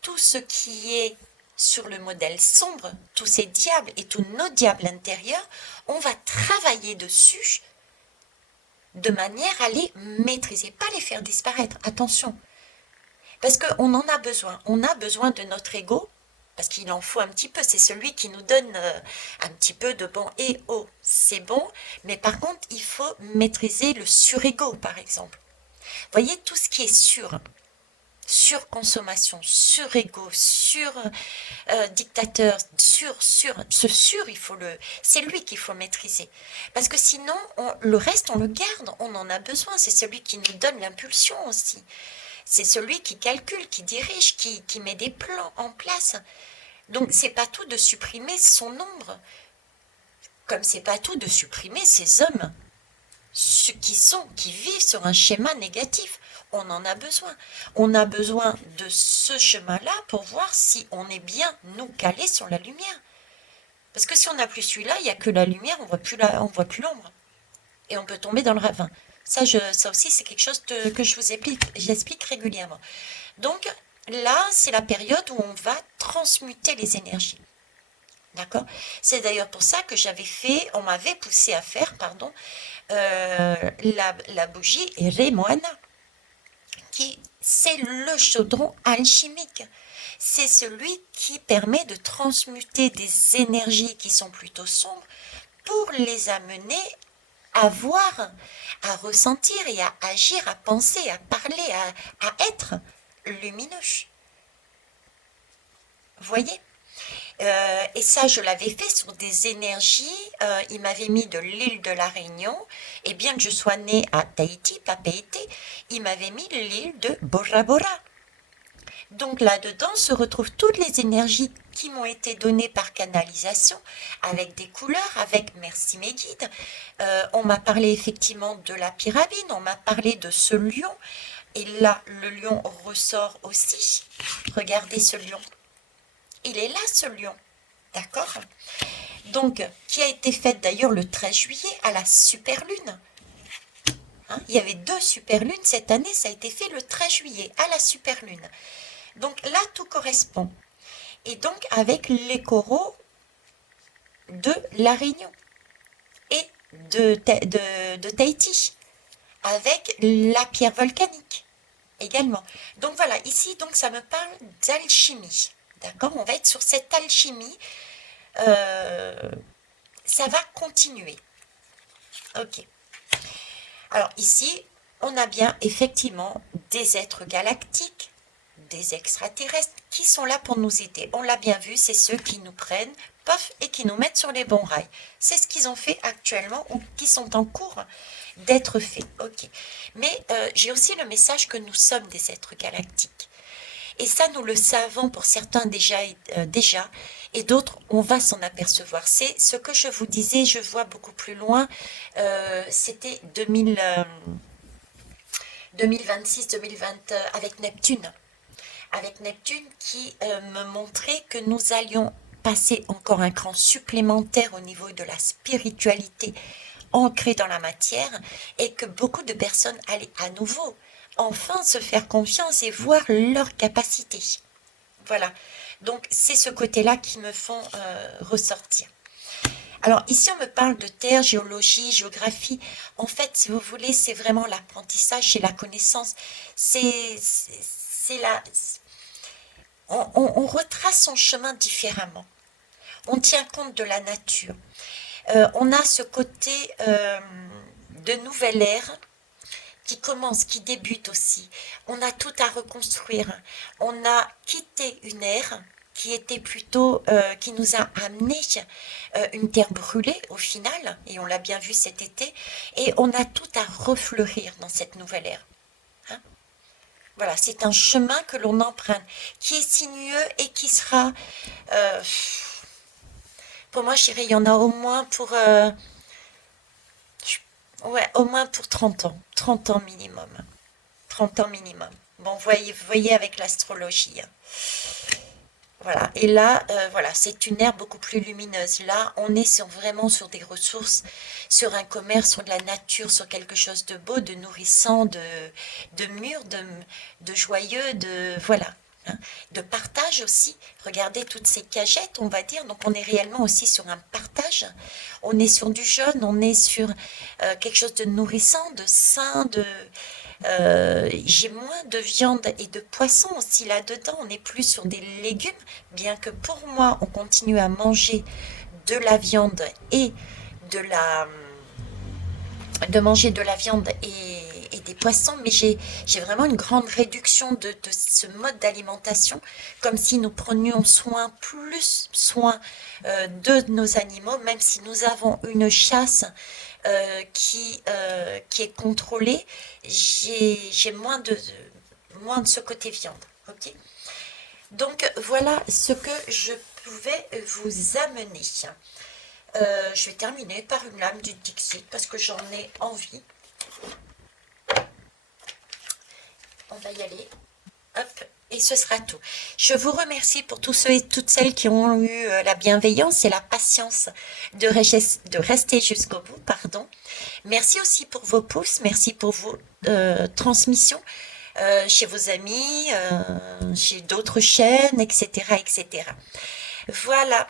tout ce qui est sur le modèle sombre, tous ces diables et tous nos diables intérieurs, on va travailler dessus de manière à les maîtriser, pas les faire disparaître. Attention, parce qu'on en a besoin. On a besoin de notre ego, parce qu'il en faut un petit peu. C'est celui qui nous donne un petit peu de bon et oh, c'est bon. Mais par contre, il faut maîtriser le surego, par exemple. Vous voyez, tout ce qui est surconsommation, surego, dictateur, c'est lui qu'il faut maîtriser. Parce que sinon, le reste, on le garde, on en a besoin. C'est celui qui nous donne l'impulsion aussi. C'est celui qui calcule, qui dirige, qui met des plans en place. Donc, c'est pas tout de supprimer son ombre, comme c'est pas tout de supprimer ces hommes, ceux qui vivent sur un schéma négatif. on en a besoin. On a besoin de ce chemin-là pour voir si on est bien, nous, calés sur la lumière. Parce que si on n'a plus celui-là, il n'y a que la lumière, on voit plus l'ombre. Et on peut tomber dans le ravin. Ça aussi, c'est quelque chose que j'explique régulièrement. Donc, là, c'est la période où on va transmuter les énergies. D'accord? C'est d'ailleurs pour ça que on m'avait poussé à faire, pardon, la bougie Remoana, qui c'est le chaudron alchimique. C'est celui qui permet de transmuter des énergies qui sont plutôt sombres pour les amener à voir, à ressentir et à agir, à penser, à parler, à être lumineux. Vous voyez? Et ça, je l'avais fait sur des énergies. Il m'avait mis de l'île de la Réunion. Et bien que je sois née à Tahiti, Papeete, il m'avait mis l'île de Bora Bora. Donc là-dedans se retrouvent toutes les énergies qui m'ont été données par canalisation, avec des couleurs, avec merci mes guides. On m'a parlé effectivement de la pyramide, on m'a parlé de ce lion. Et là, le lion ressort aussi. Regardez ce lion. Il est là, ce lion. D'accord? Donc, qui a été faite d'ailleurs le 13 juillet à la superlune. Hein, il y avait 2 superlunes cette année, ça a été fait le 13 juillet à la superlune. Donc là, tout correspond. Et donc, avec les coraux de La Réunion et de Tahiti, avec la pierre volcanique également. Donc voilà, ici, donc ça me parle d'alchimie. D'accord? On va être sur cette alchimie. Ça va continuer. Ok. Alors ici, on a bien effectivement des êtres galactiques, des extraterrestres qui sont là pour nous aider. On l'a bien vu, c'est ceux qui nous prennent, pof, et qui nous mettent sur les bons rails. C'est ce qu'ils ont fait actuellement ou qui sont en cours d'être faits. Ok. Mais j'ai aussi le message que nous sommes des êtres galactiques. Et ça, nous le savons pour certains déjà, et d'autres, on va s'en apercevoir. C'est ce que je vous disais, je vois beaucoup plus loin, c'était 2026-2020 avec Neptune. Avec Neptune qui me montrait que nous allions passer encore un cran supplémentaire au niveau de la spiritualité ancrée dans la matière et que beaucoup de personnes allaient à nouveau enfin se faire confiance et voir leurs capacités. Voilà, donc c'est ce côté-là qui me font ressortir. Alors ici on me parle de terre, géologie, géographie. En fait, si vous voulez, c'est vraiment l'apprentissage, c'est la connaissance, c'est la... On retrace son chemin différemment. On tient compte de la nature. On a ce côté de nouvelle ère qui commence, qui débute aussi. On a tout à reconstruire. On a quitté une ère qui était plutôt, qui nous a amené une terre brûlée au final, et on l'a bien vu cet été, et on a tout à refleurir dans cette nouvelle ère. Hein. Voilà, c'est un chemin que l'on emprunte, qui est sinueux et qui sera, pour moi je dirais, il y en a au moins pour... ouais, au moins pour 30 ans. 30 ans minimum. 30 ans minimum. Bon, vous voyez avec l'astrologie. Hein. Voilà. Et là, voilà, c'est une ère beaucoup plus lumineuse. Là, on est vraiment sur des ressources, sur un commerce, sur de la nature, sur quelque chose de beau, de nourrissant, de mûr, de joyeux, de... Voilà. Hein, de partage aussi. Regardez toutes ces cagettes, on va dire. Donc, on est réellement aussi sur un partage. On est sur du jeûne, on est sur quelque chose de nourrissant, de sain, de... j'ai moins de viande et de poisson aussi là-dedans. On est plus sur des légumes, bien que pour moi, on continue à manger de la viande et de la... de manger de la viande et des poissons, mais j'ai vraiment une grande réduction de ce mode d'alimentation, comme si nous prenions plus soin de nos animaux, même si nous avons une chasse qui est contrôlée, j'ai moins de ce côté viande. Ok. Donc voilà ce que je pouvais vous amener. Je vais terminer par une lame du Dixit parce que j'en ai envie. on va y aller. Hop, et ce sera tout. Je vous remercie pour tous ceux et toutes celles qui ont eu la bienveillance et la patience de rester jusqu'au bout, pardon. Merci aussi pour vos pouces, merci pour vos transmissions chez vos amis, chez d'autres chaînes, etc., etc. Voilà.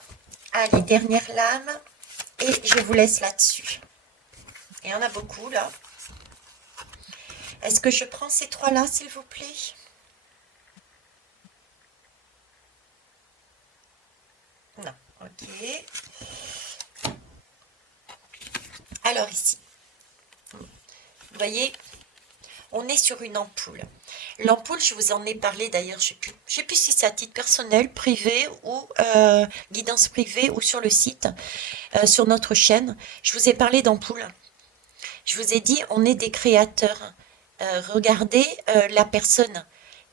Allez, dernière lame, et je vous laisse là-dessus. Il y en a beaucoup, là. Est-ce que je prends ces trois-là, s'il vous plaît? Non, ok. Alors ici, vous voyez, on est sur une ampoule. L'ampoule, je vous en ai parlé d'ailleurs, je ne sais plus si c'est à titre personnel, privé ou guidance privée ou sur le site, sur notre chaîne. Je vous ai parlé d'ampoule. Je vous ai dit, on est des créateurs. Regardez la personne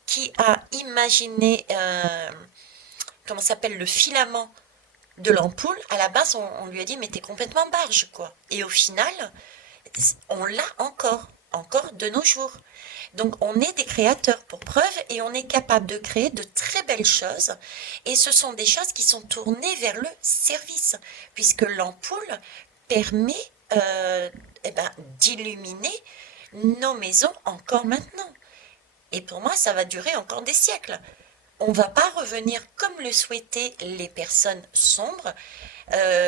qui a imaginé, comment s'appelle, le filament de l'ampoule. À la base, on lui a dit, mais t'es complètement barge, quoi. Et au final, on l'a encore de nos jours. Donc on est des créateurs pour preuve et on est capable de créer de très belles choses et ce sont des choses qui sont tournées vers le service puisque l'ampoule permet d'illuminer nos maisons encore maintenant. Et pour moi, ça va durer encore des siècles. On ne va pas revenir comme le souhaitaient les personnes sombres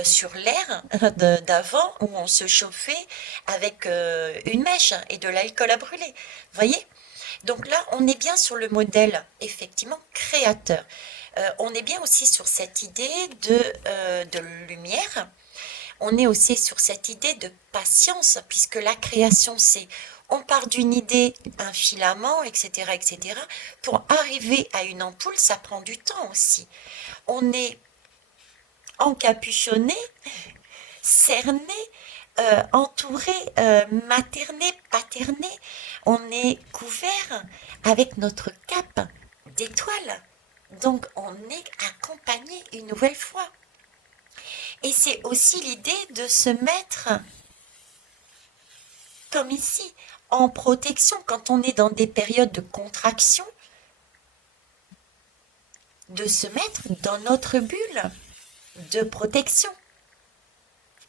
sur l'ère d'avant où on se chauffait avec une mèche et de l'alcool à brûler. Voyez? Donc là, on est bien sur le modèle, effectivement, créateur. On est bien aussi sur cette idée de lumière. On est aussi sur cette idée de patience, puisque la création, c'est on part d'une idée, un filament, etc., etc. Pour arriver à une ampoule, ça prend du temps aussi. On est encapuchonné, cerné, entouré, materné, paterné. On est couvert avec notre cape d'étoiles. Donc on est accompagné une nouvelle fois. Et c'est aussi l'idée de se mettre, comme ici, en protection quand on est dans des périodes de contraction, de se mettre dans notre bulle de protection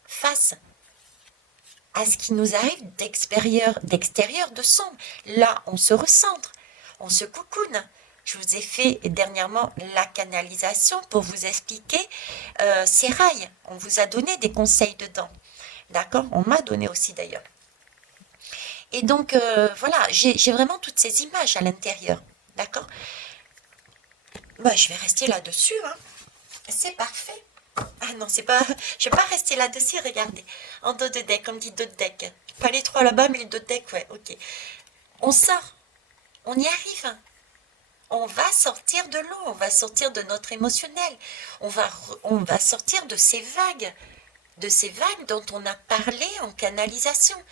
face à ce qui nous arrive d'extérieur, de sombre. Là, on se recentre, on se coucoune. Je vous ai fait dernièrement la canalisation pour vous expliquer ces rails. On vous a donné des conseils dedans. D'accord? On m'a donné aussi d'ailleurs. Et donc, voilà, j'ai vraiment toutes ces images à l'intérieur. D'accord? Bah, je vais rester là-dessus. Hein. C'est parfait. Ah non, c'est pas. Je vais pas rester là-dessus, regardez. En dos de deck, on me dit dos de deck. Pas les trois là-bas, mais le dos de deck, ouais, ok. On sort. On y arrive. On va sortir de l'eau, on va sortir de notre émotionnel. On va sortir de ces vagues dont on a parlé en canalisation.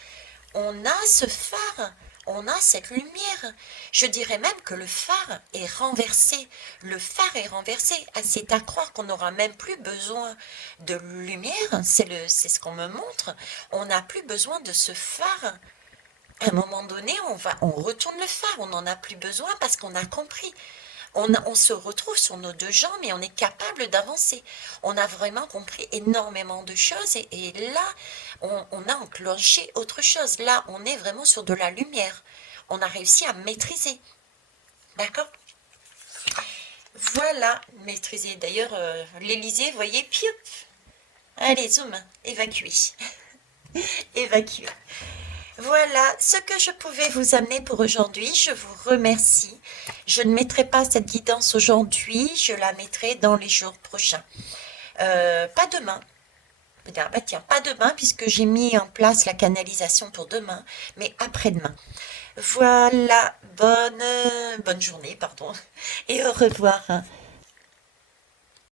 On a ce phare, on a cette lumière. Je dirais même que le phare est renversé. Le phare est renversé. C'est à croire qu'on n'aura même plus besoin de lumière. C'est ce qu'on me montre. On n'a plus besoin de ce phare. À un moment donné, on retourne le phare. On n'en a plus besoin parce qu'on a compris. On se retrouve sur nos deux jambes et on est capable d'avancer. On a vraiment compris énormément de choses et là, on a enclenché autre chose. Là, on est vraiment sur de la lumière. On a réussi à maîtriser. D'accord? Voilà, maîtriser. D'ailleurs, l'Élysée, vous voyez, pioup. Allez, zoom, évacuer. Évacuer. Voilà ce que je pouvais vous amener pour aujourd'hui. Je vous remercie. Je ne mettrai pas cette guidance aujourd'hui, je la mettrai dans les jours prochains. Pas demain. Bah tiens, pas demain puisque j'ai mis en place la canalisation pour demain, mais après-demain. Voilà, bonne journée, pardon, et au revoir.